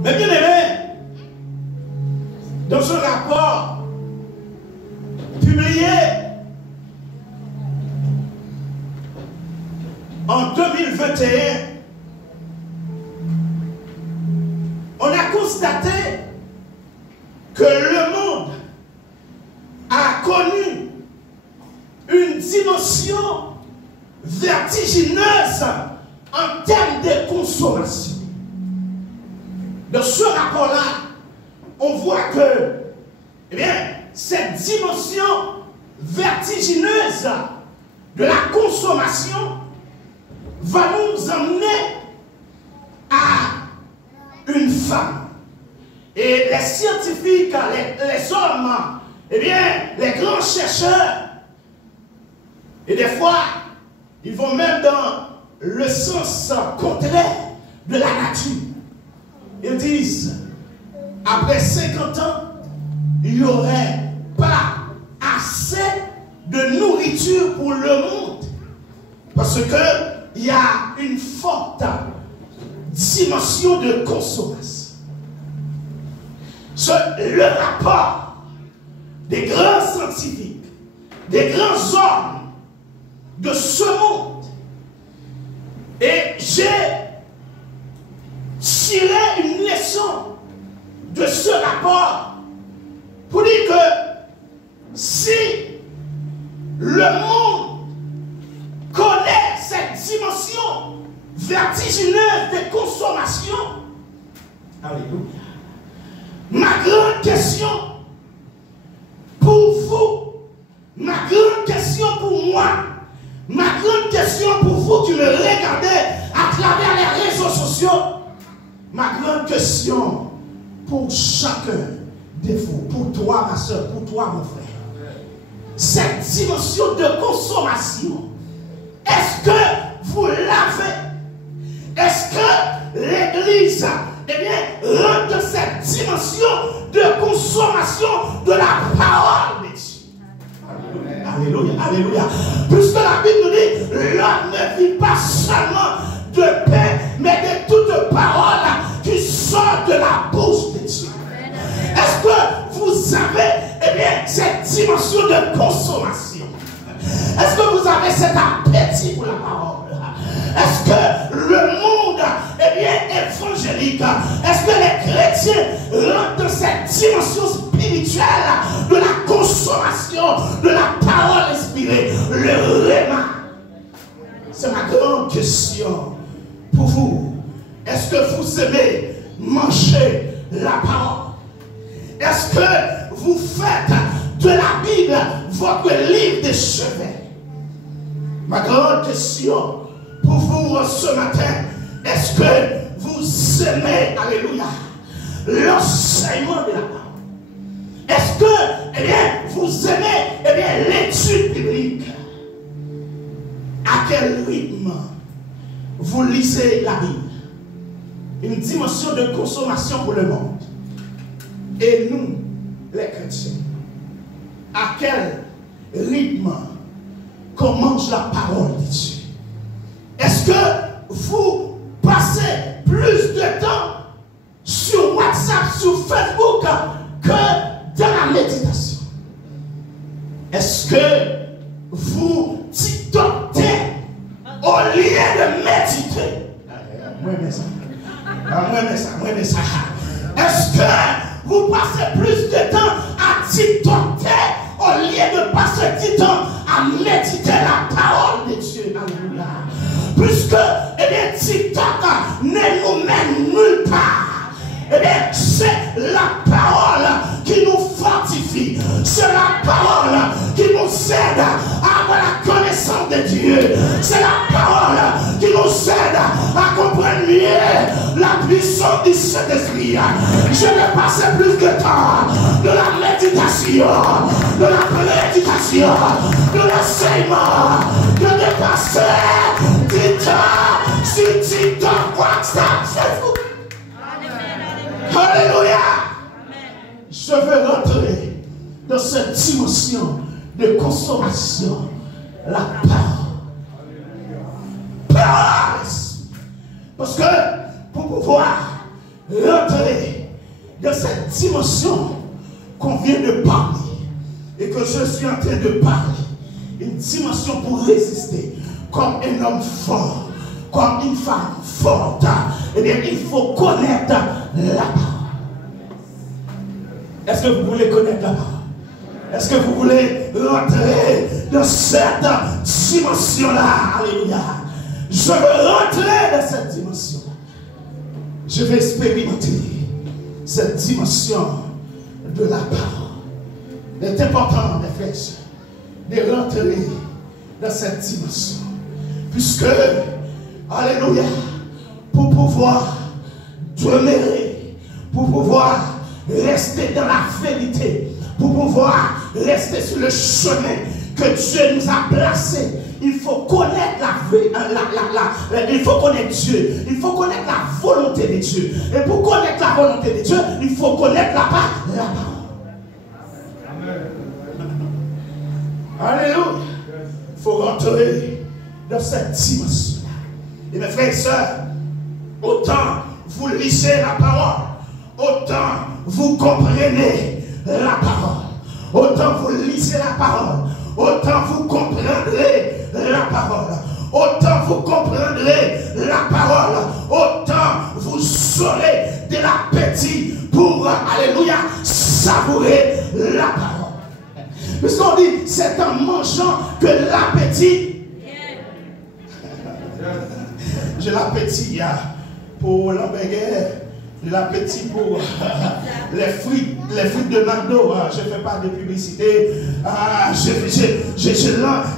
Mais bien aimé, dans un rapport publié en 2021, on a constaté que le monde a connu une dimension vertigineuse en termes de consommation. Dans ce rapport-là, on voit que, eh bien, cette dimension vertigineuse de la consommation va nous emmener à une femme. Et les scientifiques, les hommes, eh bien, les grands chercheurs, et des fois, ils vont même dans le sens contraire de la nature. Ils disent, après 50 ans, il n'y aurait pas assez de nourriture pour le monde. Parce qu'il y a une forte dimension de consommation. Le rapport des grands scientifiques, des grands hommes de ce monde, et j'ai tiré une leçon de ce rapport pour dire que si le monde connaît cette dimension vertigineuse de consommation, alléluia, ma grande question pour vous, ma grande question pour moi, ma grande question pour vous qui me regardez à travers les réseaux sociaux, ma grande question pour chacun de vous, pour toi ma soeur, pour toi mon frère, cette dimension de consommation, est-ce que vous l'avez? Est-ce que l'Église, eh bien, rentre dans cette dimension de consommation de la parole de Dieu? Alléluia, alléluia. Puisque la Bible nous dit, l'homme ne vit pas seulement de pain, mais de toute parole qui sort de la bouche de Dieu. Est-ce que vous avez, eh bien, cette dimension de consommation? Est-ce que vous avez cet appétit pour la parole? Est-ce que le monde, eh bien, évangélique, est-ce que les chrétiens rentrent dans cette dimension spirituelle de la consommation de la parole inspirée, le réma? C'est ma grande question pour vous. Est-ce que vous aimez manger la parole? Est-ce que vous faites de la Bible votre livre de chevet? Ma grande question pour vous ce matin, est-ce que vous aimez, alléluia, l'enseignement de la parole? Est-ce que, eh bien, vous aimez, eh bien, l'étude biblique? À quel rythme vous lisez la Bible? Une dimension de consommation pour le monde. Et nous, les chrétiens, à quel rythme qu'on mange la parole de Dieu? Est-ce que vous passez plus de temps sur WhatsApp, sur Facebook que dans la méditation? Est-ce que vous TikTokez au lieu de méditer? Est-ce que vous passez plus de temps à TikToker au lieu de passer du temps à méditer la parole de Dieu? Alléluia. Puisque, eh bien, TikTok ne nous mène nulle part. Eh bien, c'est la parole qui nous fortifie. C'est la parole qui nous aide à avoir la connaissance de Dieu. C'est la parole qui nous aide à comprendre mieux la puissance du Saint-Esprit. Je vais passer plus de temps de la méditation, de la prédication, de l'enseignement, que de passer du temps sur TikTok, WhatsApp, Facebook. Alléluia. Je veux rentrer dans cette dimension de consommation. La parole. Parole. Parce que pour pouvoir rentrer dans cette dimension qu'on vient de parler et que je suis en train de parler. Une dimension pour résister comme un homme fort, comme une femme forte. Eh bien, il faut connaître la parole. Est-ce que vous voulez connaître la parole? Est-ce que vous voulez rentrer dans cette dimension-là? Alléluia. Je veux rentrer dans cette dimension. Je vais expérimenter cette dimension de la parole. Il est important, mes frères, de rentrer dans cette dimension. Puisque, alléluia, pour pouvoir demeurer, pour pouvoir rester dans la vérité, pour pouvoir rester sur le chemin que Dieu nous a placé, il faut connaître il faut connaître Dieu, il faut connaître la volonté de Dieu. Et pour connaître la volonté de Dieu, il faut connaître la parole. Alléluia. Il faut rentrer dans cette dimension-là. Et mes frères et sœurs, autant vous lisez la parole, autant vous comprenez la parole. Autant vous lisez la parole, autant vous comprendrez la parole. Autant vous comprendrez la parole, autant vous aurez de l'appétit pour, alléluia, savourer la parole. Puisqu'on dit, c'est en mangeant que l'appétit. J'ai l'appétit pour l'hamburger, j'ai l'appétit pour les fruits de McDo. Je ne fais pas de publicité.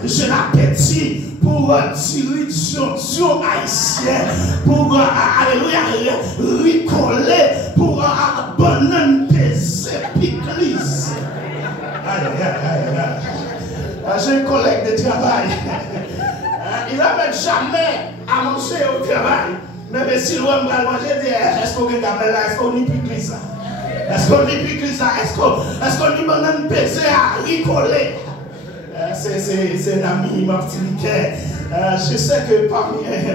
J'ai l'appétit pour dirigetion haïtienne, pour alléluia, ricoler, pour banane pesée, piclis. J'ai un collègue de travail. Il n'avait jamais à manger au travail. Mais si l'on va manger, est-ce qu'on est là? Est-ce qu'on est plus ça? Est-ce qu'on est plus ça? Est-ce qu'on est banane pesée à ricoler? C'est un ami martiniquais. Je sais que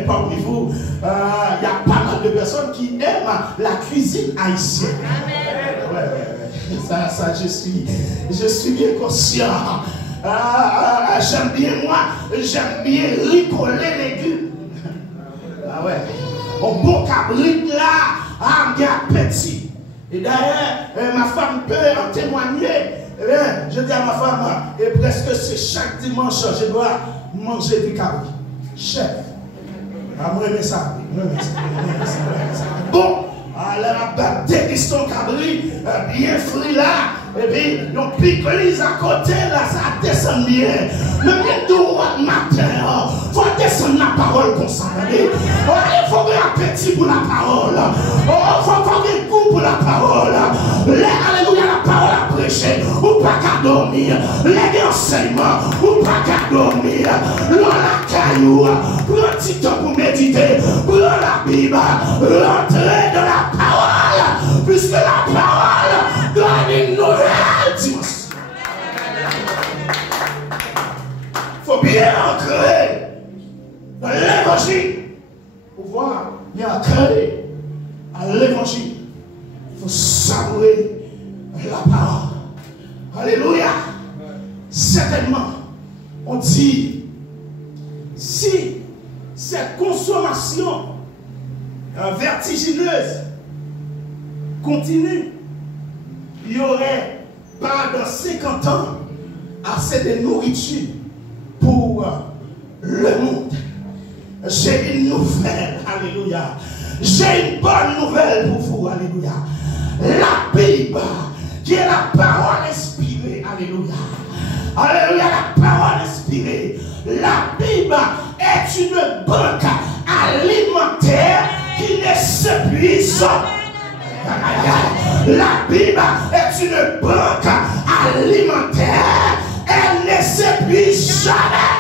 parmi vous, il y a pas mal de personnes qui aiment la cuisine haïtienne. Ouais. Ça, je suis bien conscient. J'aime bien ricoler les légumes. Ah ouais. Au bon cabrit là, il y a petit. Et d'ailleurs, ma femme peut en témoigner. Eh bien, je dis à ma femme, et presque c'est chaque dimanche, je dois manger du cabrit. Chef. Moi, j'aime ça. Bon, alors, la question cabrit, bien frit là. Et puis, on pique les à côté, là, ça descend bien. Le droit matin, il faut descendre la parole comme ça. Il faut avoir un appétit pour la parole. Il faut avoir un goût pour la parole. Alléluia, la parole à prêcher, ou pas qu'à dormir. Les enseignements, ou pas qu'à dormir. La caillou, prends un petit temps pour méditer. Prends la Bible, rentrez dans la parole. Puisque la parole donne une nouvelle dimension. Il faut bien ancrer dans l'évangile. Pour pouvoir bien ancrer à l'évangile, il faut savourer la parole. Alléluia. Certainement, on dit, si cette consommation vertigineuse continue, il y aurait pas dans 50 ans assez de nourriture pour le monde. J'ai une nouvelle, alléluia. J'ai une bonne nouvelle pour vous, alléluia. La Bible, qui est la parole inspirée, alléluia. Alléluia, la parole inspirée. La Bible est une banque alimentaire qui ne s'épuise. La Bible est une banque alimentaire. Elle ne s'épuise jamais.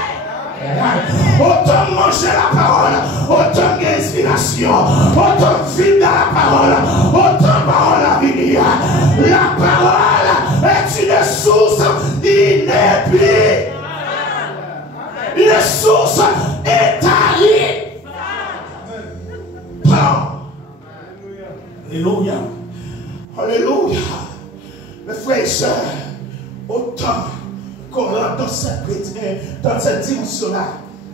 Autant manger la parole, autant d'inspiration, autant vivre dans la parole, autant parole à venir. La parole est une source inépuisable. Une source éternelle. Alléluia. Alléluia. Mes frères et sœurs, autant qu'on rentre dans cette dimension-là,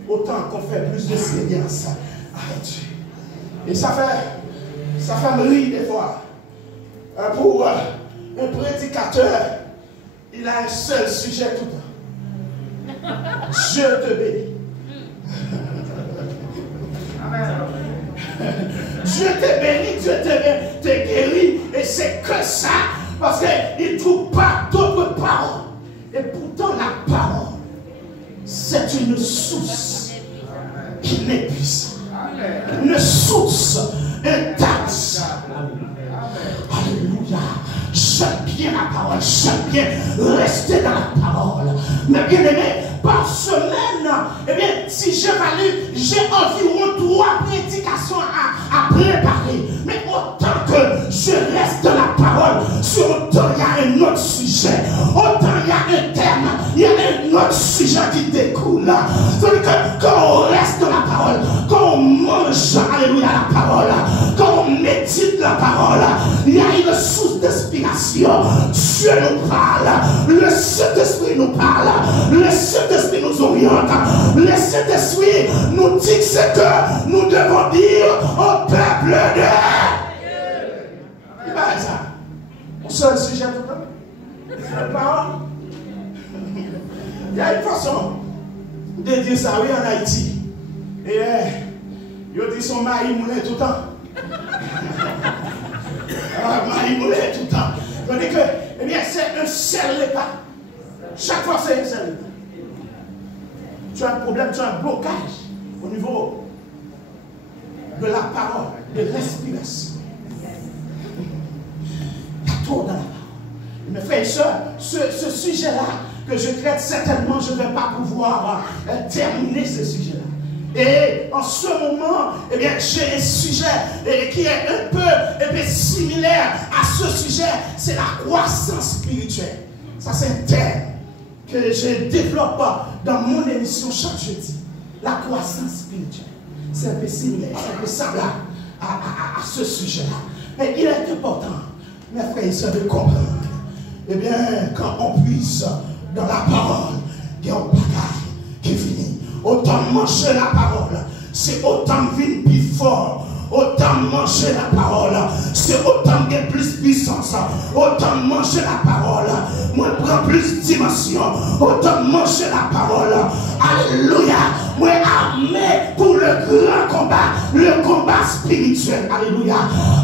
autant qu'on fait plus d'expérience avec Dieu. Et ça fait me rire des fois. Pour un prédicateur, il a un seul sujet tout le temps. Dieu te bénit. Dieu te bénit, Dieu te guérit. Et c'est que ça, parce qu'il ne trouve pas d'autres paroles. Et pourtant, la parole, c'est une source qui n'épuise. Une source intense. Alléluia. J'aime bien la parole, j'aime bien rester dans la parole. Mais bien aimé, par semaine, eh bien, si j'évalue, j'ai environ 3 prédications à préparer. Mais autant que je reste dans la parole, sur autant il y a un autre sujet. Autant il y a un thème, il y a un autre sujet qui découle. C'est-à-dire que quand on reste dans la parole, quand on mange, alléluia, la parole, quand on médite la parole, il y a une source d'inspiration. Dieu nous parle, le Saint-Esprit nous parle, le Saint-Esprit nous oriente, le Saint-Esprit nous dit ce que nous devons dire au peuple de Dieu. C'est ça. On seul sujet tout le temps. La parole. Il y a une façon de dire ça, oui, en Haïti. Et il dit son mari moulait tout le temps. Mari moulait tout le temps. C'est-à-dire que, eh bien, c'est un seul repas. Chaque fois, c'est un seul repas. Tu as un problème, tu as un blocage au niveau de la parole, de respiration. Il y a trop dans la parole. Mes frères et sœurs, ce sujet-là que je traite, certainement, je ne vais pas pouvoir terminer ce sujet-là. Et en ce moment, eh bien, j'ai un sujet qui est un peu similaire à ce sujet, c'est la croissance spirituelle. Ça, c'est un thème que je développe dans mon émission chaque jeudi. La croissance spirituelle. C'est un peu similaire, c'est un peu semblable à ce sujet-là. Mais il est important, mes frères et sœurs, de comprendre. Eh bien, quand on puisse dans la parole, il y a un bagage qui finit. Autant manger la parole, c'est autant vivre plus fort. Autant manger la parole, c'est autant de plus puissance. Autant manger la parole, moi prends plus de dimension. Autant manger la parole. Alléluia. Moi armé pour le combat spirituel. Alléluia.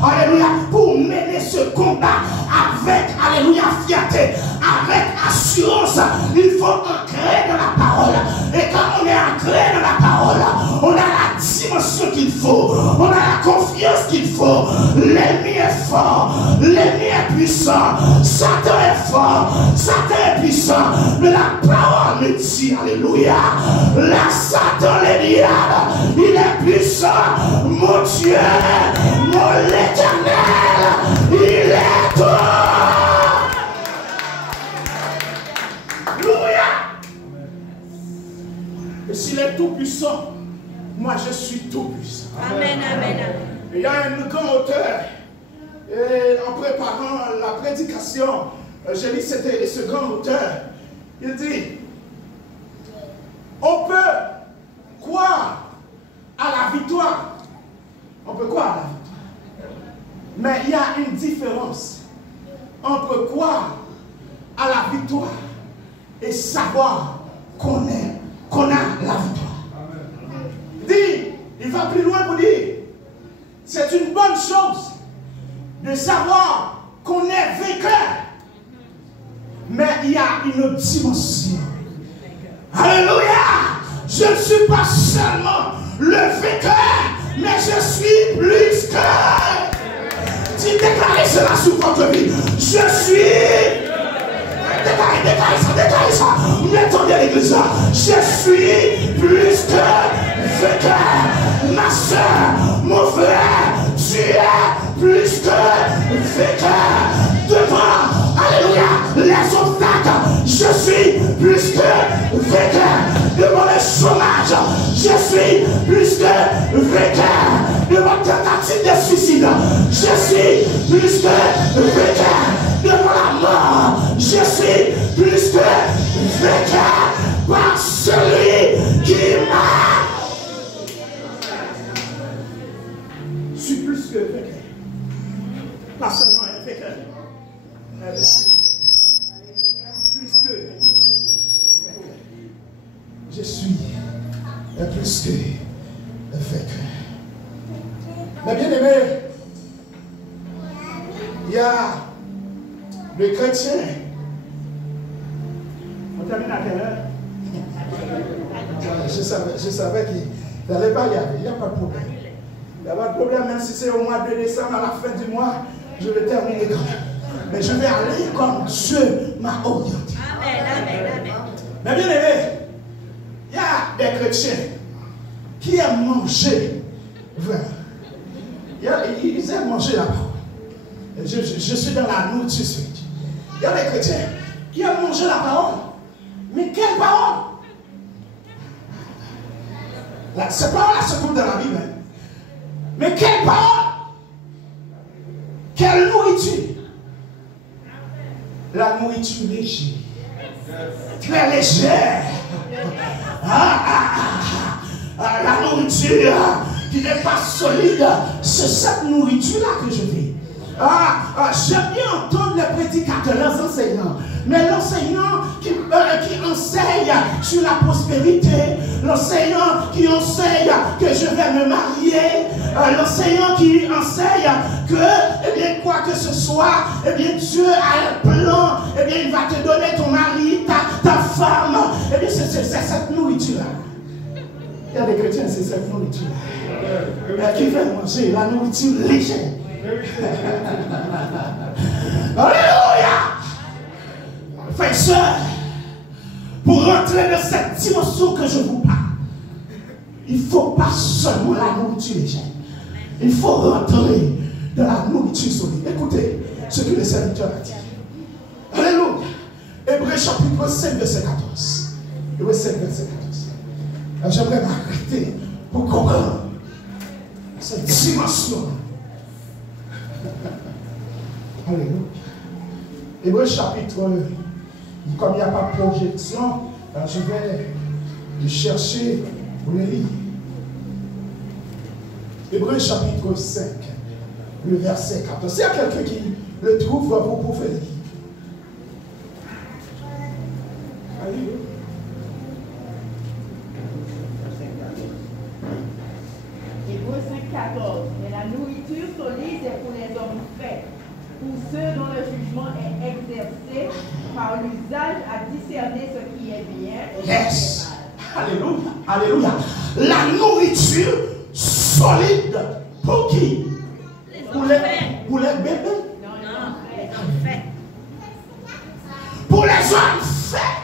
Alléluia. Pour mener ce combat avec, alléluia, fierté, avec assurance, il faut ancrer dans la parole. Et quand on est ancré dans la parole, on a la dimension qu'il faut. On a la confiance qu'il faut. L'ennemi est fort, l'ennemi est puissant, Satan est fort, Satan est puissant, mais la parole me dit, alléluia, la Satan, le diable, il est puissant, mon Dieu, mon l'Éternel, il est tout. Alléluia. Et s'il est tout puissant, moi je suis tout puissant. Amen, amen. Il y a un grand auteur, et en préparant la prédication, j'ai dit c'était ce grand auteur, il dit, on peut croire à la victoire, on peut croire à la victoire, mais il y a une différence entre croire à la victoire et savoir qu'on a la victoire. Dit, il va plus loin pour dire, c'est une bonne chose de savoir qu'on est vainqueur. Mais il y a une autre dimension. Alléluia! Je ne suis pas seulement le vainqueur, mais je suis plus que. Tu déclares cela sur votre vie. Je suis. Déclarez ça. Vous m'entendez à l'église là. Je suis plus que vainqueur. Ma soeur, mon frère, tu es plus que vainqueur. Devant, alléluia, les obstacles, je suis plus que vainqueur. Devant le chômage, je suis plus que vainqueur. Devant tentative de suicide, Je suis plus que vainqueur devant la mort. Je suis plus que vainqueur par celui qui m'a. Je suis plus que vainqueur. Pas seulement un vainqueur. Je suis plus que vainqueur. Je suis plus que vainqueur. Mais bien aimé, il y a le chrétien. On termine à quelle heure? Je savais qu'il n'allait pas y aller. Il n'y a pas de problème. Il n'y a pas de problème, même si c'est au mois de décembre, à la fin du mois, je vais terminer quand même. Mais je vais aller comme Dieu m'a orienté. Amen. Mais bien aimé, il y a des chrétiens qui aiment manger. Vraiment. Ils aiment manger la parole. Je suis dans la nourriture spirituelle. Il y a des chrétiens qui aiment manger la parole. Mais quelle parole? Cette parole-là se trouve dans la Bible. Mais quelle parole? Quelle nourriture? La nourriture légère. Très légère. La nourriture qui n'est pas solide, c'est cette nourriture-là que je vis. J'aime bien entendre les prédicateurs, les enseignants, mais l'enseignant qui enseigne sur la prospérité, l'enseignant qui enseigne que je vais me marier, l'enseignant qui enseigne que, eh bien, quoi que ce soit, eh bien, Dieu a un plan, eh bien, il va te donner ton mari, ta femme, eh bien, c'est cette nourriture-là. Il y a des chrétiens, c'est cette nourriture-là. Qui fait manger la nourriture légère. Alléluia. Frères et sœurs, pour rentrer dans cette dimension que je vous parle, il ne faut pas seulement la nourriture légère. Il faut rentrer dans la nourriture solide. Écoutez ce que le serviteur a dit. Alléluia. Hébreux chapitre 5, verset 14. Hébreux 5, verset 14. J'aimerais m'arrêter pour comprendre cette dimension. Alléluia. Hébreux chapitre, comme il n'y a pas de projection, je vais le chercher pour le lire. Hébreux chapitre 5, le verset 14. S'il y a quelqu'un qui le trouve, vous pouvez lire. Alléluia. Hébreux 5,14. Mais la nourriture solide est pour les hommes faits, pour ceux dont le jugement est exercé par l'usage à discerner ce qui est bien et ce qui est mal. Alléluia. Alléluia. La nourriture solide pour qui? Pour les bébés? Non, les hommes faits. Pour les hommes faits.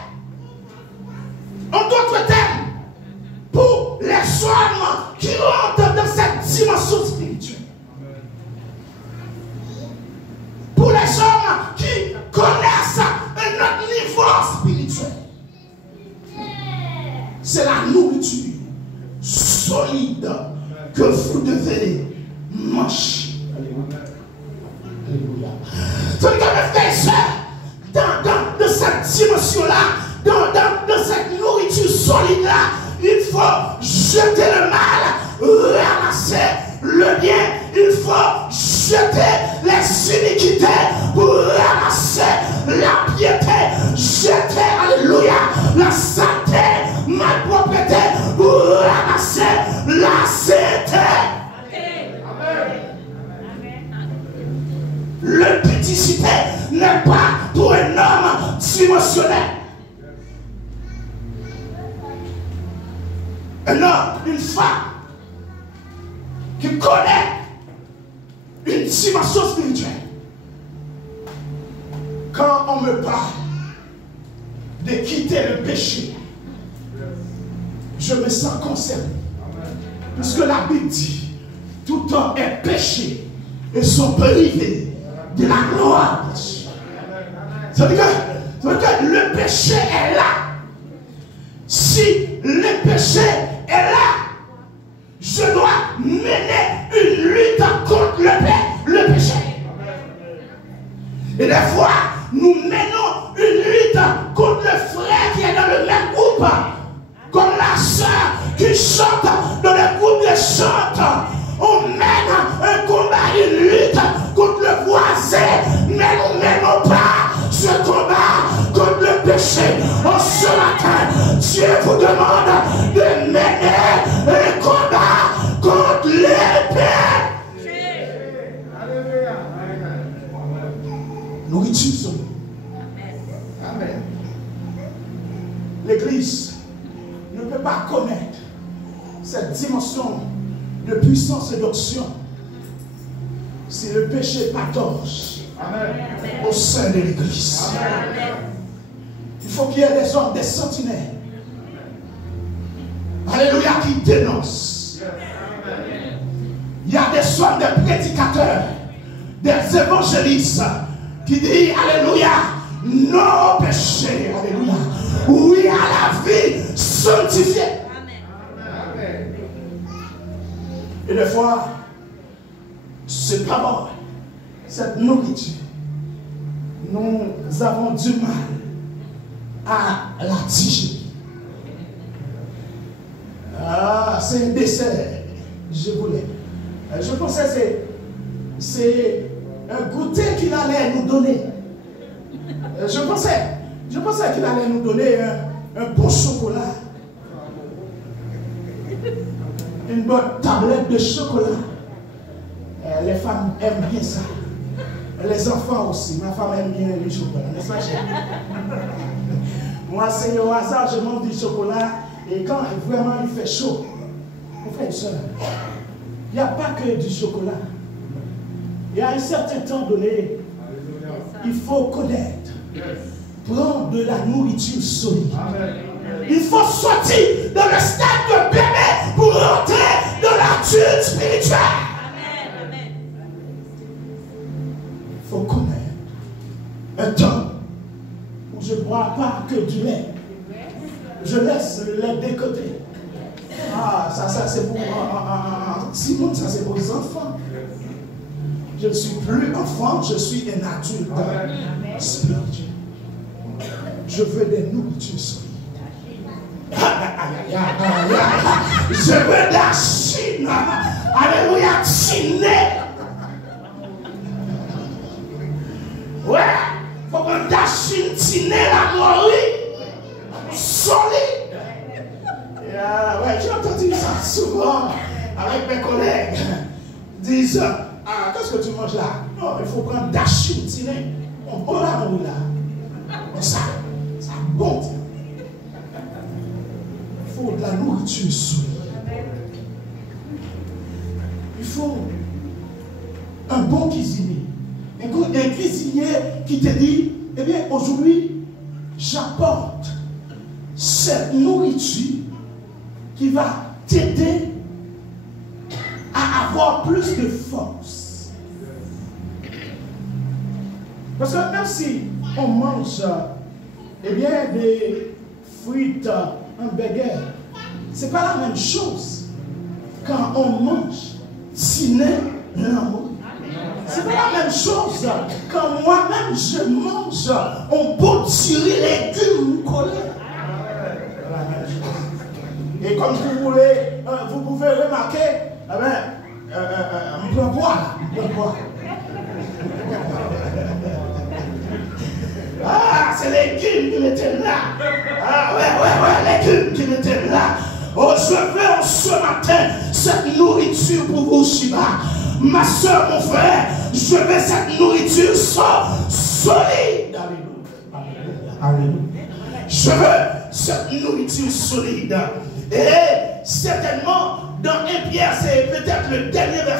En d'autres termes, pour les hommes qui rentrent dans cette dimension spirituelle. Pour les hommes qui connaissent un autre niveau spirituel. C'est la nourriture solide que vous devez manger. Alléluia. Donc, mes frères, dans cette dimension-là, dans cette nourriture solide-là, il faut jeter le mal, ramasser le bien. Il faut jeter les iniquités pour ramasser la piété. Jeter, alléluia, la sainteté, ma propriété pour ramasser la sainteté. Le péticité n'est pas pour un homme dimensionnel. Un homme, une femme qui connaît une dimension spirituelle. Quand on me parle de quitter le péché, je me sens concerné. Puisque la Bible dit, tout homme est péché et sont privés de la gloire de Dieu. Ça veut dire que le péché est là. Si le péché est là, je dois mener une lutte contre le Et des fois, nous menons une lutte contre le frère qui est dans le même groupe. Comme la sœur qui chante dans le groupe de chante. On mène un combat, une lutte contre le voisin. Mais nous ne menons pas ce combat contre le péché. En ce matin, Dieu vous demande de mener un combat contre l'épée. Nourriture solide. Amen. L'Église ne peut pas connaître cette dimension de puissance et d'onction si le péché patauge au sein de l'Église. Il faut qu'il y ait des hommes, des sentinelles. Alléluia, qui dénoncent. Il y a des hommes, des prédicateurs, des évangélistes qui disent alléluia, non au péché, alléluia, oui à la vie sanctifiée. Amen. Et des fois, c'est pas bon. Cette nourriture, nous avons du mal à la digérer. Ah, c'est un dessert. Je voulais. Je pensais que c'est un goûter qu'il allait nous donner. Je pensais qu'il allait nous donner un bon chocolat. Une bonne tablette de chocolat. Les femmes aiment bien ça. Les enfants aussi. Ma femme aime bien le chocolat. N'est-ce pas, chérie? Moi, c'est au hasard, je mange du chocolat. Et quand vraiment il fait chaud, mon frère et soeur, il n'y a pas que du chocolat. Il y a un certain temps donné, il faut connaître, prendre de la nourriture solide. Il faut sortir dans le stade de bébé pour rentrer dans l'adulte spirituel. Il faut connaître un temps où je ne bois pas que du lait. Je laisse le lait de côté. Ah, ça c'est pour Simon, ça c'est pour les enfants. Je ne suis plus enfant, je suis un adulte spirituel. Je veux des nourritures solides. Je veux de la Chine. Alléluia, Chine. Ouais, il faut prendre de la Chine, Chine, la morue. Solide. Ouais, j'ai entendu ça souvent avec mes collègues. Ils disent, qu'est-ce que tu manges là? Non, il faut prendre d'achine, on prend la morue là. Ça bon. Il faut de la nourriture solide. Il faut un bon cuisinier. Un cuisinier qui te dit, eh bien, aujourd'hui, j'apporte cette nourriture qui va t'aider à avoir plus de force. Parce que même si on mange eh bien, des frites, un burger, ce n'est pas la même chose quand on mange ciné l'amour. Ce n'est pas la même chose quand moi-même je mange on peut tirer légumes collés. Et comme vous voulez, vous pouvez remarquer, on peut boire, Ah, c'est les légumes qui m'étaient là. Ah, ouais, légumes qui m'étaient là. Oh, je veux en ce matin cette nourriture pour vous, Shiba. Ma soeur, mon frère, je veux cette nourriture solide. Alléluia. Je veux cette nourriture solide. Et certainement, dans 1 Pierre, c'est peut-être le dernier verset.